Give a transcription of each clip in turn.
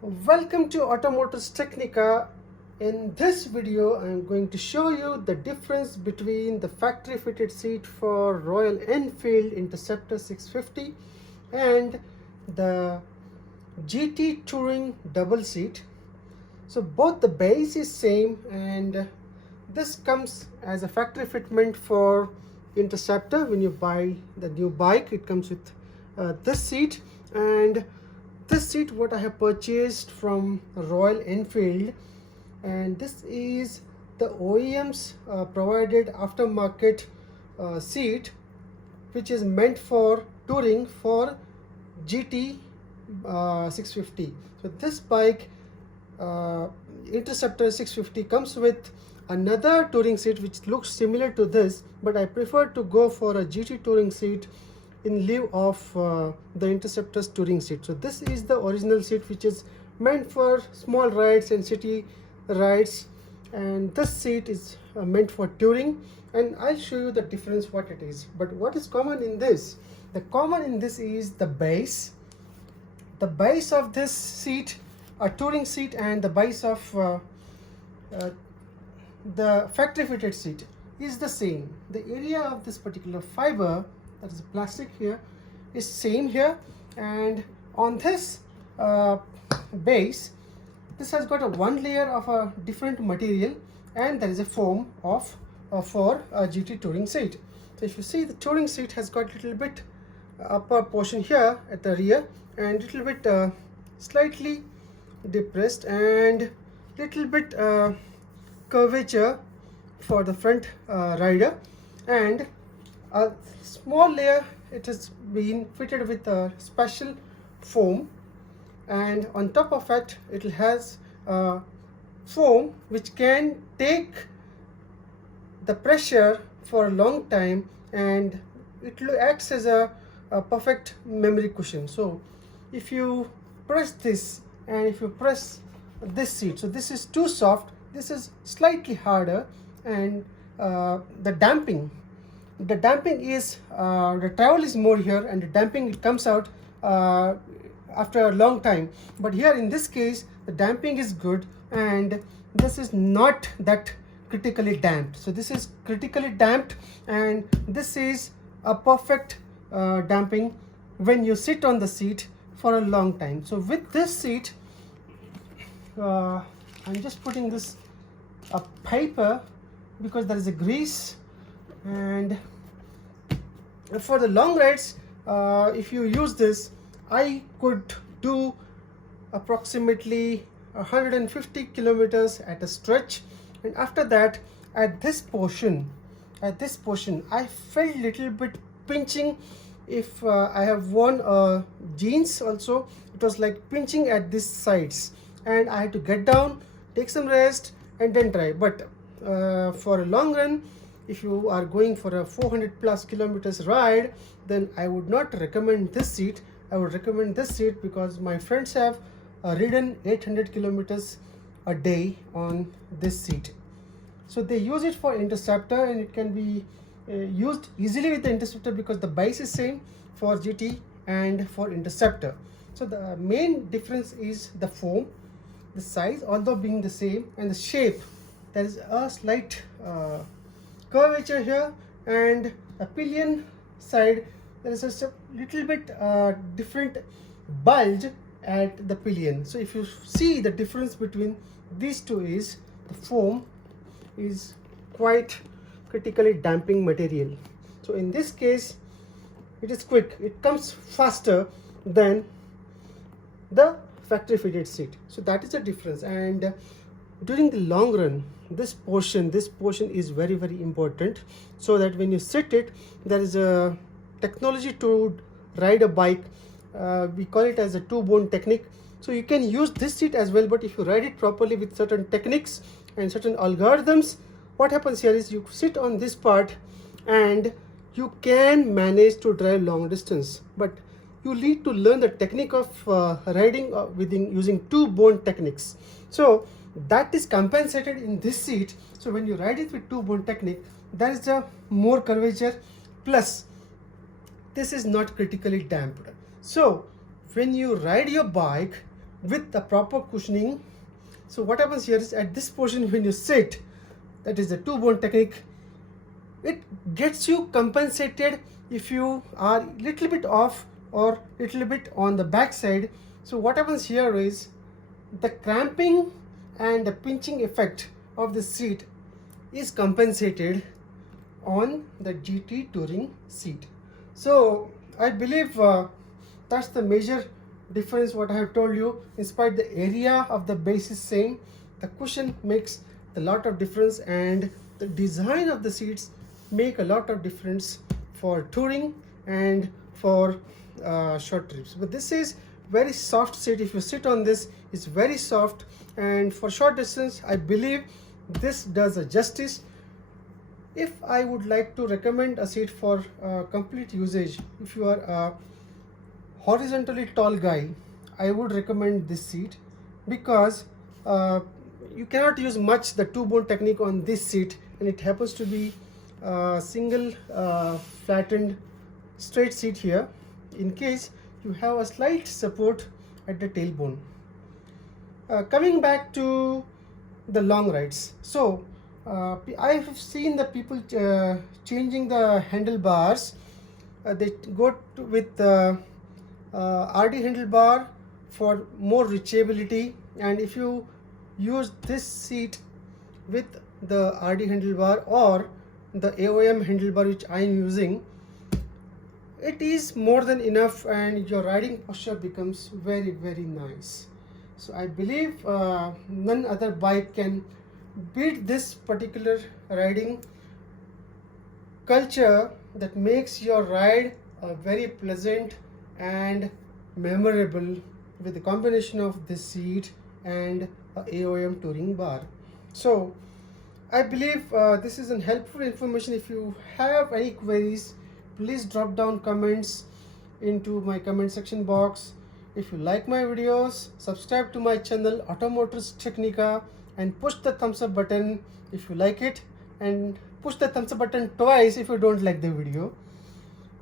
Welcome to Automotors Technica. In this video, I'm going to show you the difference between the factory fitted seat for Royal Enfield Interceptor 650 and the GT Touring double seat. So both the base is same, and this comes as a factory fitment for Interceptor. When you buy the new bike, it comes with this seat, and this seat what I have purchased from Royal Enfield, and this is the OEM's provided aftermarket seat, which is meant for touring for GT 650. So this bike Interceptor 650 comes with another touring seat which looks similar to this, but I prefer to go for a GT touring seat in lieu of the Interceptor's touring seat. So this is the original seat which is meant for small rides and city rides, and this seat is meant for touring, and I'll show you the difference what it is. But what is common in this? The common in this is the base. The base of this seat, a touring seat, and the base of the factory fitted seat is the same. The area of this particular fiber, that is plastic here, is same here, and on this base, this has got a one layer of a different material, and there is a foam of for a GT touring seat. So if you see, the touring seat has got little bit upper portion here at the rear, and little bit slightly depressed, and little bit curvature for the front rider, and a small layer it has been fitted with a special foam, and on top of it has foam which can take the pressure for a long time, and it acts as a perfect memory cushion. So if you press this, and if you press this seat, so this is too soft, this is slightly harder, and the damping is the travel is more here, and the damping it comes out after a long time. But here in this case, the damping is good, and this is not that critically damped. So this is critically damped, and this is a perfect damping when you sit on the seat for a long time. So with this seat, I'm just putting this a paper because there is a grease, and for the long rides, if you use this, I could do approximately 150 kilometers at a stretch, and after that, at this portion I felt little bit pinching. If I have worn jeans also, it was like pinching at these sides, and I had to get down, take some rest, and then try. But for a long run, if you are going for a 400 plus kilometers ride, then I would not recommend this seat. I would recommend this seat because my friends have ridden 800 kilometers a day on this seat. So they use it for Interceptor, and it can be used easily with the Interceptor because the base is same for GT and for Interceptor. So the main difference is the foam, the size although being the same, and the shape. There is a slight curvature here, and a pillion side there is just a little bit different bulge at the pillion. So if you see, the difference between these two is the foam is quite critically damping material. So in this case, it is quick, it comes faster than the factory fitted seat. So that is the difference. And during the long run, this portion is very important, so that when you sit it, there is a technology to ride a bike. We call it as a two-bone technique. So you can use this seat as well, but if you ride it properly with certain techniques and certain algorithms, what happens here is you sit on this part and you can manage to drive long distance, but you need to learn the technique of riding using two-bone techniques. So that is compensated in this seat. So when you ride it with two-bone technique, there is a more curvature, plus this is not critically damped. So when you ride your bike, with the proper cushioning. So what happens here is at this portion when you sit, that is the two-bone technique, it gets you compensated if you are little bit off or little bit on the back side. So what happens here is the cramping and the pinching effect of the seat is compensated on the GT touring seat. So I believe that's the major difference what I have told you. In spite the area of the base is same, the cushion makes a lot of difference, and the design of the seats make a lot of difference for touring and for short trips. But this is very soft seat. If you sit on this, it's very soft, and for short distance I believe this does a justice. If I would like to recommend a seat for complete usage, if you are a horizontally tall guy, I would recommend this seat, because you cannot use much the two-bone technique on this seat, and it happens to be single flattened straight seat here, in case you have a slight support at the tailbone. Coming back to the long rides, so I have seen the people changing the handlebars. They go with RD handlebar for more reachability, and if you use this seat with the RD handlebar or the AOM handlebar which I am using, it is more than enough, and your riding posture becomes very, very nice. So I believe none other bike can beat this particular riding culture that makes your ride very pleasant and memorable, with the combination of this seat and AOM touring bar. So I believe this is an helpful information. If you have any queries, please drop down comments into my comment section box. If you like my videos, subscribe to my channel Automotors Technica and push the thumbs up button if you like it, and push the thumbs up button twice if you don't like the video.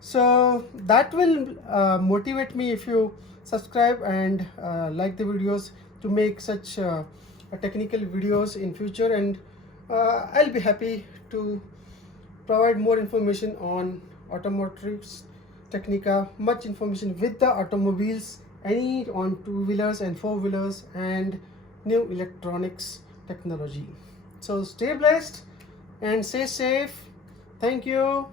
So that will motivate me if you subscribe and like the videos to make such technical videos in future, and I'll be happy to provide more information on Automotives Technica, much information with the automobiles, any on two-wheelers and four-wheelers, and new electronics technology. So stay blessed and stay safe. Thank you.